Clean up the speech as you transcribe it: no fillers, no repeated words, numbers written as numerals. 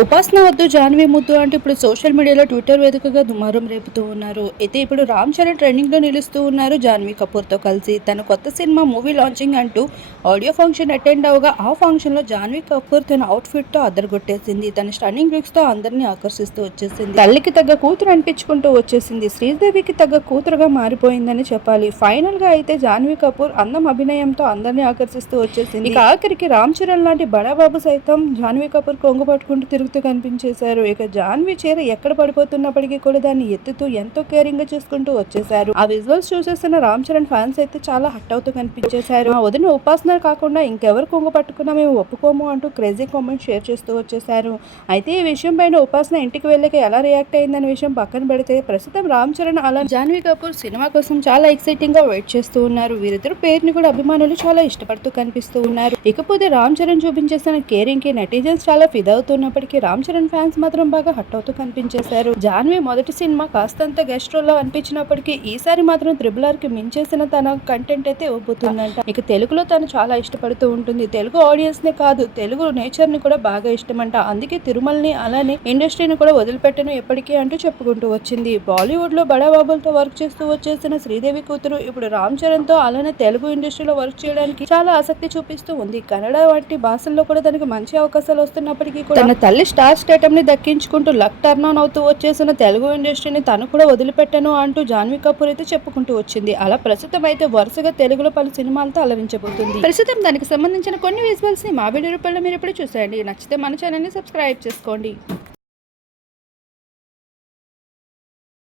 ఉపాసన వద్దు జాన్వి ముద్దు అంటే ఇప్పుడు సోషల్ మీడియాలో ట్విట్టర్ వేదికగా దుమారం రేపుతూ ఉన్నారు. అయితే ఇప్పుడు రామ్ చరణ్ ట్రెండింగ్లో నిలుస్తూ ఉన్నారు. జాన్వీ కపూర్తో కలిసి తన కొత్త సినిమా మూవీ లాంచింగ్ అంటూ ఆడియో ఫంక్షన్ అటెండ్ అవగా ఆ ఫంక్షన్లో జాన్వీ కపూర్ తన అవుట్ఫిట్తో అద్దరగొట్టేసింది. తన స్టన్నింగ్ లుక్స్తో అందరినీ ఆకర్షిస్తూ వచ్చేసింది. తల్లికి తగ్గ కూతురు అనిపించుకుంటూ వచ్చేసింది. శ్రీదేవికి తగ్గ కూతురుగా మారిపోయిందని చెప్పాలి. ఫైనల్గా అయితే జాన్వీ కపూర్ అందం అభినయంతో అందరినీ ఆకర్షిస్తూ వచ్చేసింది. ఇక ఆఖరికి రామ్ చరణ్ లాంటి బడాబాబు సైతం జాన్వీ కపూర్ కొంగు పట్టుకుంటూ తిరుగుతూ కనిపించేశారు. ఇక జాన్వీ చీర ఎక్కడ పడిపోతున్నప్పటికీ కూడా దాన్ని ఎత్తుతూ ఎంతో కేరింగ్ గా చూసుకుంటూ వచ్చేశారు. ఆ విజువల్స్ చూసేస్తున్న రామ్ చరణ్ ఫ్యాన్స్ అయితే చాలా హట్ అవుతూ కనిపించేశారు. ఆ వదిన ఉపాసన కాకుండా ఇంకెవరు కొంగు పట్టుకున్నా మేము ఒప్పుకోము అంటూ క్రేజీ కామెంట్ షేర్ చేస్తూ వచ్చేశారు. అయితే ఈ విషయం పైన ఉపాసన ఇంటికి వెళ్ళక ఎలా రియాక్ట్ అయిందనే విషయం పక్కన పెడితే ప్రస్తుతం రామ్ చరణ్ అలా జాన్వీ కపూర్ సినిమా కోసం చాలా ఎక్సైటింగ్ గా వెయిట్ చేస్తూ ఉన్నారు. వీరిద్దరు పేరుని కూడా అభిమానులు చాలా ఇష్టపడుతూ కనిపిస్తూ ఉన్నారు. ఇకపోతే రామ్ చరణ్ చూపించేసిన కేరింగ్ కి నెటిజన్స్ చాలా ఫిదవుతున్నప్పటికీ రామ్ చరణ్ ఫ్యాన్స్ మాత్రం బాగా హట్ అవుతూ కనిపించేశారు. జాన్వీ మొదటి సినిమా కాస్తంత గెస్ట్ రోల్ లో అనిపించినప్పటికీ ఈసారి మాత్రం RRR కి మించేసిన తన కంటెంట్ అయితే ఇవ్వబోతుందంట. ఇక తెలుగులో తను చాలా ఇష్టపడుతూ ఉంటుంది. తెలుగు ఆడియన్స్ నే కాదు తెలుగు నేచర్ ని కూడా బాగా ఇష్టమంట. అందుకే తిరుమలని అలానే ఇండస్ట్రీని కూడా వదిలిపెట్టను ఎప్పటికీ అంటూ చెప్పుకుంటూ వచ్చింది. బాలీవుడ్ లో బడాబాబులతో వర్క్ చేస్తూ వచ్చేసిన శ్రీదేవి కూతురు ఇప్పుడు రామ్ చరణ్ తో అలానే తెలుగు ఇండస్ట్రీలో వర్క్ చేయడానికి చాలా ఆసక్తి చూపిస్తూ ఉంది. కన్నడ వంటి భాషల్లో కూడా తనకి మంచి అవకాశాలు వస్తున్నప్పటికీ కూడా తన తల్లి స్టార్ స్టేటమ్ ని దక్కించుకుంటూ లక్ టర్న్ ఆన్ అవుతూ వచ్చేసిన తెలుగు ఇండస్ట్రీని తను కూడా వదిలిపెట్టను అంటూ జాన్వీ కపూర్ అయితే చెప్పుకుంటూ వచ్చింది. అలా ప్రస్తుతం అయితే వరుసగా తెలుగులో పలు సినిమాలతో అలరించబోతుంది. ప్రస్తుతం దానికి సంబంధించిన కొన్ని విజువల్స్ ని మా వీడియో రూపంలో మీరు ఇప్పుడు చూసేయండి. నచ్చితే మన ఛానల్ ని సబ్స్క్రైబ్ చేసుకోండి.